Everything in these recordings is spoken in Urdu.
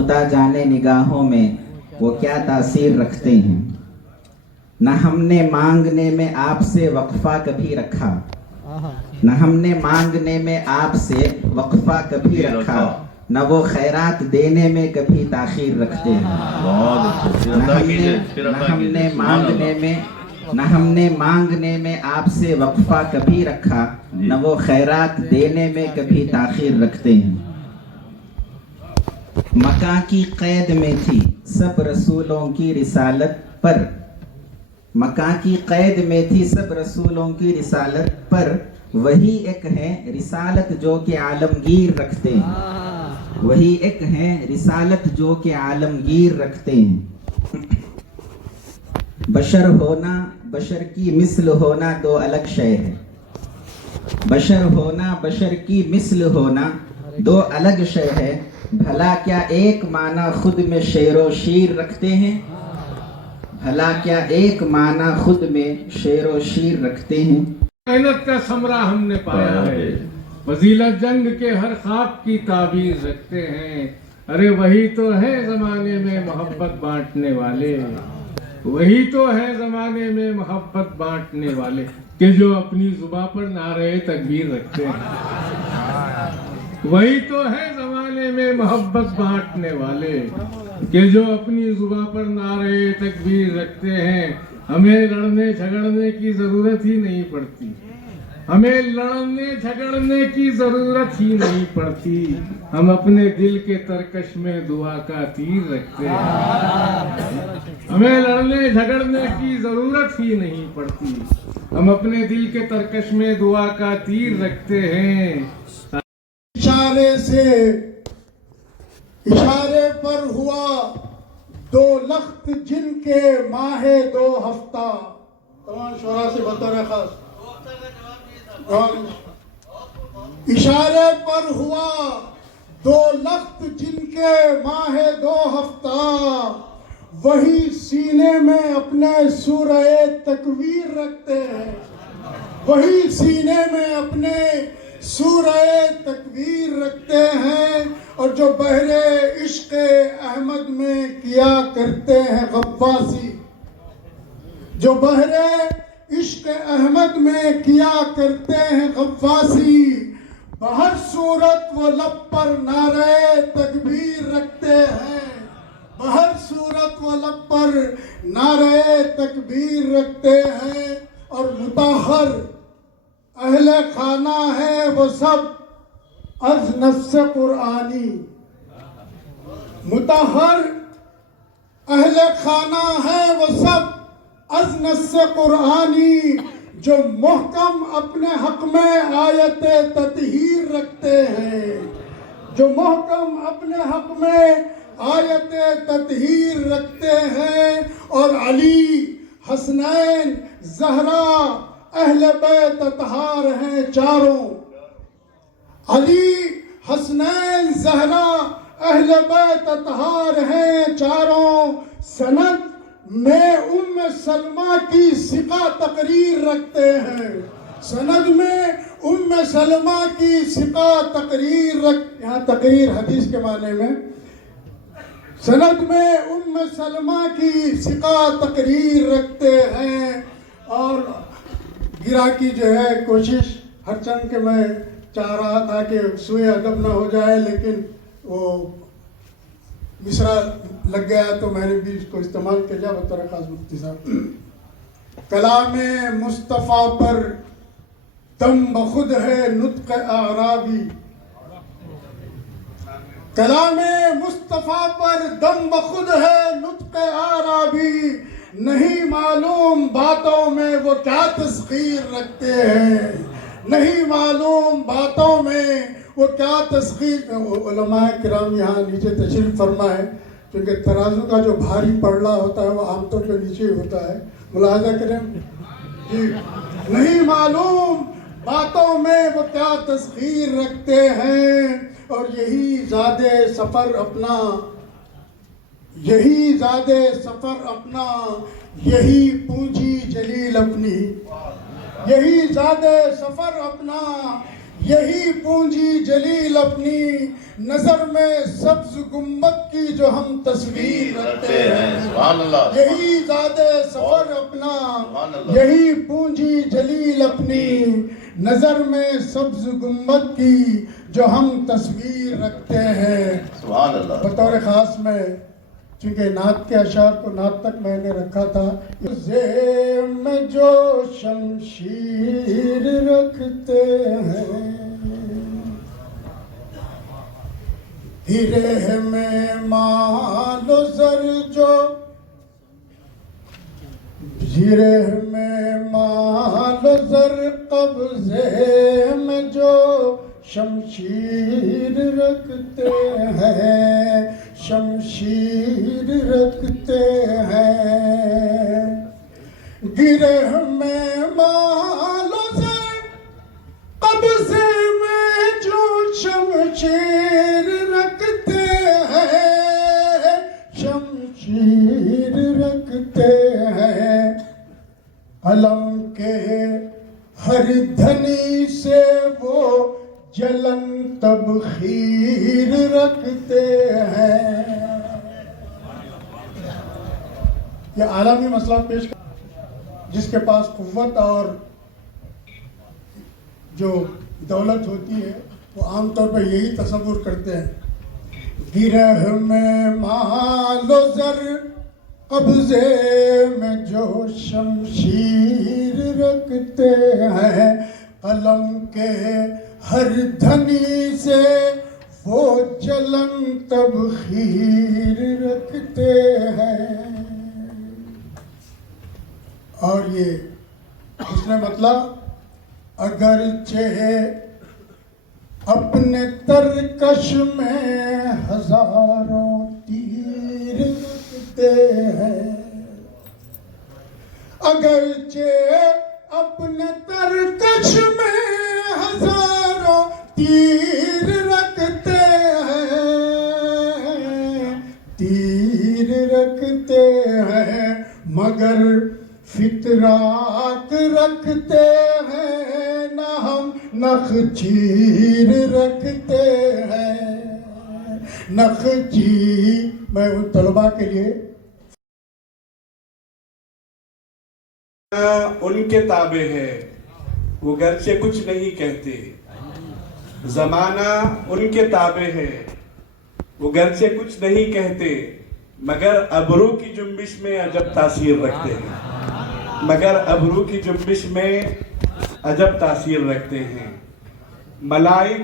خدا جانے نگاہوں میں وہ کیا تاثیر رکھتے ہیں۔ نہ ہم نے مانگنے میں آپ سے وقفہ کبھی رکھا، نہ ہم نے مانگنے میں آپ سے وقفہ کبھی رکھا، نہ وہ خیرات دینے میں کبھی تاخیر رکھتے ہیں۔ نہ ہم نے مانگنے میں آپ سے وقفہ کبھی رکھا، نہ وہ خیرات دینے میں کبھی تاخیر رکھتے ہیں۔ مکہ کی قید میں تھی سب رسولوں کی رسالت پر، مکہ کی قید میں تھی سب رسولوں کی رسالت پر، وہی ایک ہے رسالت جو کہ عالمگیر رکھتے ہیں، وہی ایک ہے رسالت جو کہ عالمگیر رکھتے ہیں۔ بشر ہونا بشر کی مثل ہونا دو الگ شے ہے، بشر ہونا بشر کی مثل ہونا دو الگ شے ہے، بھلا کیا ایک معنی خود میں شیر و شیر رکھتے ہیں، بھلا کیا ایک معنی خود میں شیر و شیر رکھتے ہیں۔ محنت کا ثمرہ ہم نے پایا ہے، فضیلت جنگ کے ہر خواب کی تعبیر رکھتے ہیں، ارے وہی تو ہے زمانے میں محبت بانٹنے والے، وہی تو ہے زمانے میں محبت بانٹنے والے، کہ جو اپنی زباں پر نعرہ تکبیر رکھتے ہیں، وہی تو ہے زمانے میں محبت بانٹنے والے، کہ جو اپنی زباں پر نعرہ تکبیر رکھتے ہیں۔ ہمیں لڑنے جھگڑنے کی ضرورت ہی نہیں پڑتی، ہمیں لڑنے جھگڑنے کی ضرورت ہی نہیں پڑتی، ہم اپنے دل کے ترکش میں دعا کا تیر رکھتے ہیں، ہمیں لڑنے جھگڑنے کی ضرورت ہی نہیں پڑتی، ہم اپنے دل کے ترکش میں دعا کا تیر رکھتے ہیں۔ اشارے سے اشارے پر ہوا دو لخت جن کے ماہ دو ہفتہ، تمام شعراء سے بطور خاص اشارے پر ہوا دو لخت جن کے ماہ دو ہفتہ، وہی سینے میں اپنے سورہ تکویر رکھتے ہیں، وہی سینے میں اپنے سورہ تکویر رکھتے ہیں، اور جو بحر عشق احمد میں کیا کرتے ہیں غواصی، جو بحر عشق احمد میں کیا کرتے ہیں غواصی، بہر صورت وہ لب پر نعرہ تکبیر رکھتے ہیں، بہر صورت وہ لب پر نعرہ تکبیر رکھتے ہیں، اور مطہر اہل خانہ ہے وہ سب از نص قرآنی، مطہر اہل خانہ ہے وہ سب از نص قرآنی، جو محکم اپنے حق میں آیت تطہیر رکھتے ہیں، جو محکم اپنے حق میں آیت تطہیر رکھتے ہیں، اور علی حسنین زہرا اہل بیت اطہار ہیں چاروں، علی حسنین زہرا اہل بیت اطہار ہیں چاروں، سند میں ام سلمہ کی ثقہ تقریر رکھتے ہیں، سند میں ام سلمہ کی ثقہ تقریر یہاں تقریر حدیث کے معنی میں، سند میں ام سلمہ کی ثقہ تقریر رکھتے ہیں۔ اور گرا کی جو ہے کوشش ہر چند کہ میں چاہ رہا تھا کہ سوئے ادب نہ ہو جائے، لیکن وہ مصرع لگ گیا تو میں نے بھی اس کو استعمال کیا بطور خاص مفتی صاحب۔ کلام مصطفیٰ پر دم بخود ہے نطق اعرابی، کلام مصطفیٰ پر دم بخود ہے نطق اعرابی، نہیں معلوم باتوں میں وہ کیا تسخیر رکھتے ہیں، نہیں معلوم باتوں میں وہ کیا تسخیر۔ علماء کرام یہاں نیچے تشریف فرمائے، کیونکہ ترازو کا جو بھاری پڑلا ہوتا ہے وہ عام طور پہ نیچے ہی ہوتا ہے، ملاحظہ کریں جی۔ نہیں معلوم باتوں میں وہ کیا تسخیر رکھتے ہیں، اور یہی زاد سفر اپنا، یہی زاد سفر اپنا، یہی پونجی جلیل اپنی، یہی زاد سفر اپنا، یہی پونجی جلیل اپنی نظر میں سبز گنبد کی جو ہم تصویر رکھتے ہیں. سبحان اللہ. یہی زاد سفر اپنا, یہی پونجی جلیل اپنی نظر میں سبز گنبد کی جو ہم تصویر رکھتے ہیں. سبحان اللہ. بطور خاص میں چونکہ نعت کے اشعار کو نعت تک میں نے رکھا تھا. زیم میں جو شمشیر رکھتے ہیں, ہیرے میں مال و زر جو, ہیرے میں مال و زر, قبضے میں جو شمشیر رکھتے ہیں, شمشیر رکھتے ہیں. گرہ میں مال و زر, قبضے میں جو شمشیر رکھتے ہیں, شمشیر رکھتے ہیں. علم کے ہر دھنی سے وہ جلن تبخیر رکھتے ہیں. یہ عالمی مسئلہ پیش کر, جس کے پاس قوت اور جو دولت ہوتی ہے وہ عام طور پر یہی تصور کرتے ہیں. گرہ میں مال و زر, قبضے میں جو شمشیر رکھتے ہیں. قلم کے ہر دھنی سے وہ جلن تبخیر رکھتے ہیں. اور یہ اس نے مطلب, اگرچہ اپنے ترکش میں ہزاروں تیر رکھتے ہیں, اگرچہ اپنے ترکش میں ہزاروں تیر رکھتے ہیں, تیر رکھتے ہیں, مگر فطرات رکھتے ہیں نہ ہم, نخچیر رکھتے ہیں, نخچیر. میں ان طلباء کے لیے ان کے تابع ہے, وہ گرچہ کچھ نہیں کہتے. زمانہ ان کے تابع ہے, وہ گرچہ کچھ نہیں کہتے, مگر ابرو کی جنبش میں عجب تاثیر رکھتے ہیں. مگر ابرو کی جنبش میں عجب تاثیر رکھتے ہیں. ملائک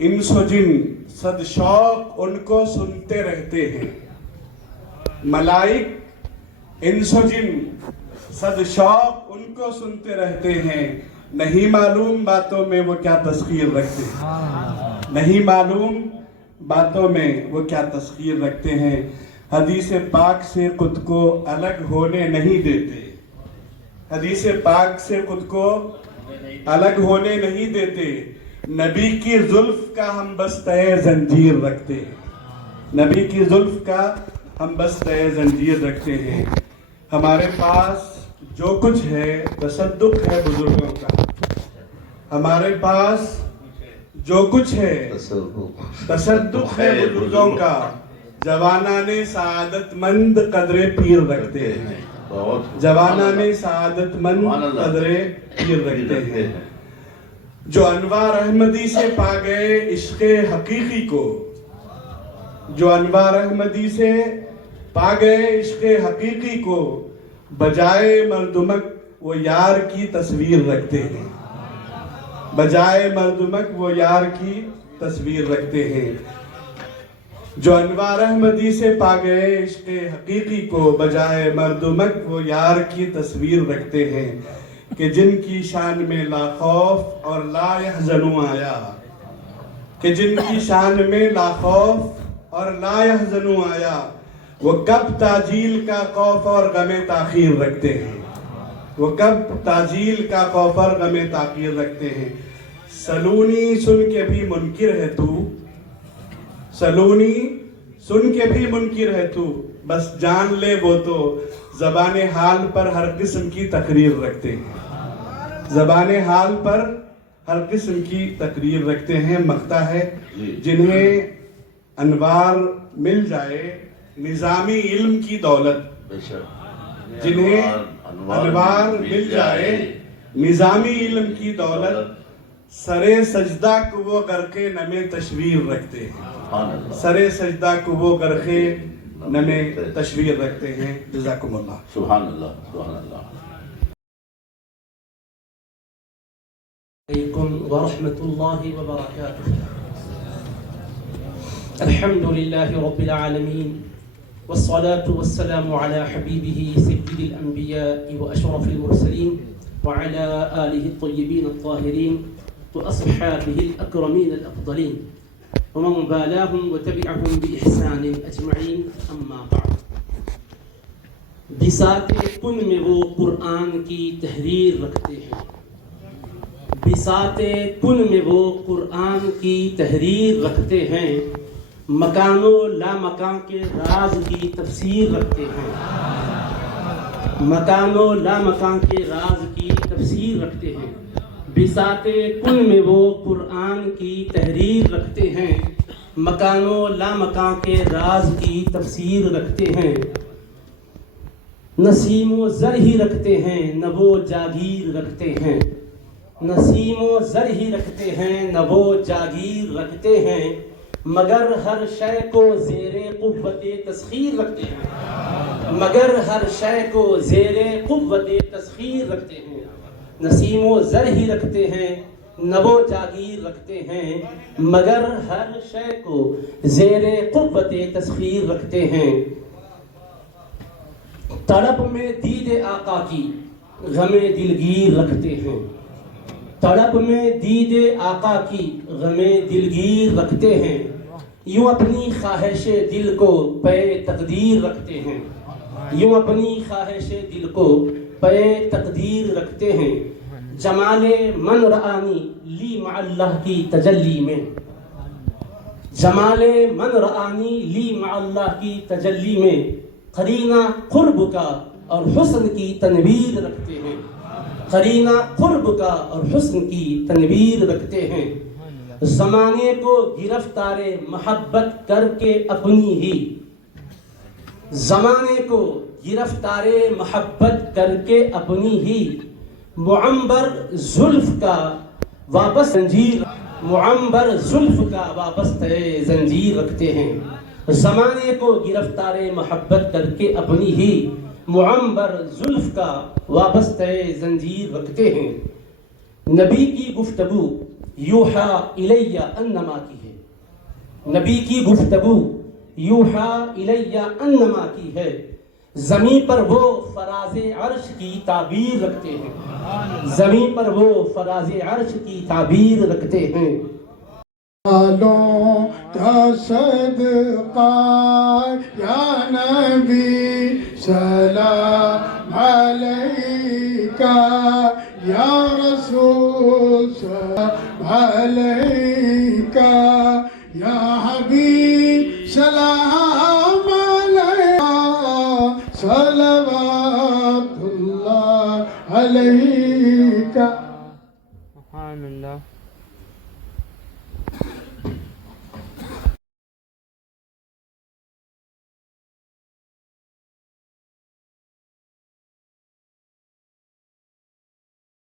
انس و جن صد شوق ان کو سنتے رہتے ہیں. ملائک انس و جن صد شوق ان کو سنتے رہتے ہیں. نہیں معلوم باتوں میں وہ کیا تسخیر رکھتے ہیں, نہیں معلوم باتوں میں وہ کیا تسخیر رکھتے ہیں. حدیث پاک سے خود کو الگ ہونے نہیں دیتے, حدیث پاک سے خود کو الگ ہونے نہیں دیتے. نبی کی زلف کا ہم بس تہ زنجیر رکھتے ہیں, نبی کی زلف کا ہم بس تہ زنجیر رکھتے ہیں. ہمارے پاس جو کچھ ہے تصدق ہے بزرگوں کا, ہمارے پاس جو کچھ ہے تصدق ہے بزرگوں کا. جوانان سعادت مند قدر پیر رکھتے ہیں, جوانان سعادت مند قدر پیر رکھتے ہیں. جو انوار احمدی سے پا گئے عشق حقیقی کو, جو انوار احمدی سے پا گئے عشق حقیقی کو, بجائے مردمک وہ یار کی تصویر رکھتے ہیں, بجائے مردمک وہ یار کی تصویر رکھتے ہیں. جو انوار احمدی سے پا گئے عشق حقیقی کو, بجائے مردمک وہ یار کی تصویر رکھتے ہیں. کہ جن کی شان میں لا خوف اور لا یحزنوں آیا, کہ جن کی شان میں لا خوف اور لا یحزنوں آیا, وہ کب تاجیل کا خوف اور غم تاخیر رکھتے ہیں, وہ کب تاجیل کا خوف اور غم تاخیر رکھتے ہیں. سلونی سن کے بھی منکر ہے تو, سلونی سن کے بھی منکر ہے تو, بس جان لے وہ تو زبان حال پر ہر قسم کی تقریر رکھتے ہیں, زبان حال پر ہر قسم کی تقریر رکھتے ہیں، مقطع ہے جنہیں انوار مل جائے نظامی علم کی دولت، جنہیں انوار مل جائے نظامی علم کی دولت، سرے سجدہ کو وہ غرقے نمے تشویر رکھتے ہیں، سرے سجدہ کو وہ غرقے نمے تشویر رکھتے ہیں۔ جزاکم اللہ۔ سبحان اللہ، سبحان اللہ۔ علیکم ورحمۃ اللہ وبرکاتہ۔ الحمد للہ رب العالمین والصلاة والسلام على حبیبہ سید الانبیاء واشرف المرسلین وعلى آلہ الطیبین الطاہرین واصحابہ الاکرمین الافضلین ومن والاهم وتبعهم بإحسان اجمعین، اما بعد۔ بساط کن میں وہ قرآن کی تحریر رکھتے ہیں، بساط کن میں وہ قرآن کی تحریر رکھتے ہیں، مکان و لامکان کے راز کی تفسیر رکھتے ہیں، مکان و لامکان کے راز کی تفسیر رکھتے ہیں۔ بساط کن میں وہ قرآن کی تحریر رکھتے ہیں، مکان و لامکان کے راز کی تفسیر رکھتے ہیں۔ نسیم و زر ہی رکھتے ہیں، نہ وہ جاگیر رکھتے ہیں، نسیم و زر ہی رکھتے ہیں، نہ وہ جاگیر رکھتے ہیں، مگر ہر شے کو زیر قوت تسخیر رکھتے ہیں، مگر ہر شے کو زیر قوت تسخیر رکھتے ہیں۔ نسیم و زر ہی رکھتے ہیں، نہ وہ جاگیر رکھتے ہیں، مگر ہر شے کو زیر قوت تسخیر رکھتے ہیں۔ تڑپ میں دید آقا کی غم دلگیر رکھتے ہیں، تڑپ میں دید آقا کی غم دلگیر رکھتے ہیں، یوں اپنی خواہش دل کو پے تقدیر رکھتے ہیں، یوں اپنی خواہش دل کو پے تقدیر رکھتے ہیں۔ جمال من رآنی لی مع اللہ کی تجلی میں، جمال من رآنی لی مع اللہ کی تجلی میں، قرینہ قرب کا اور حسن کی تنویر رکھتے ہیں، قرینہ قرب کا اور حسن کی تنویر رکھتے ہیں۔ زمانے کو گرفتار محبت کر کے اپنی ہی، زمانے کو گرفتار محبت کر کے اپنی ہی، معمبر زلف کا واپس زنجیر، معمبر زلف کا وابستہ زنجیر رکھتے ہیں۔ زمانے کو گرفتار محبت کر کے اپنی ہی، معمبر زلف کا وابستہ زنجیر رکھتے ہیں۔ نبی کی گفتگو یوحا الیہ انما کی ہے، نبی کی گفتگو یوحا الیہ انما کی ہے، زمین پر وہ فراز عرش کی تعبیر رکھتے ہیں، زمین پر وہ فراز عرش کی تعبیر رکھتے ہیں۔ سالوں کا صدقہ یا نبی سلام علیکہ، یا رسول سلام علیکہ، یا حبیب سلام علیکہ، صلوات اللہ علیکہ۔ سبحان اللہ۔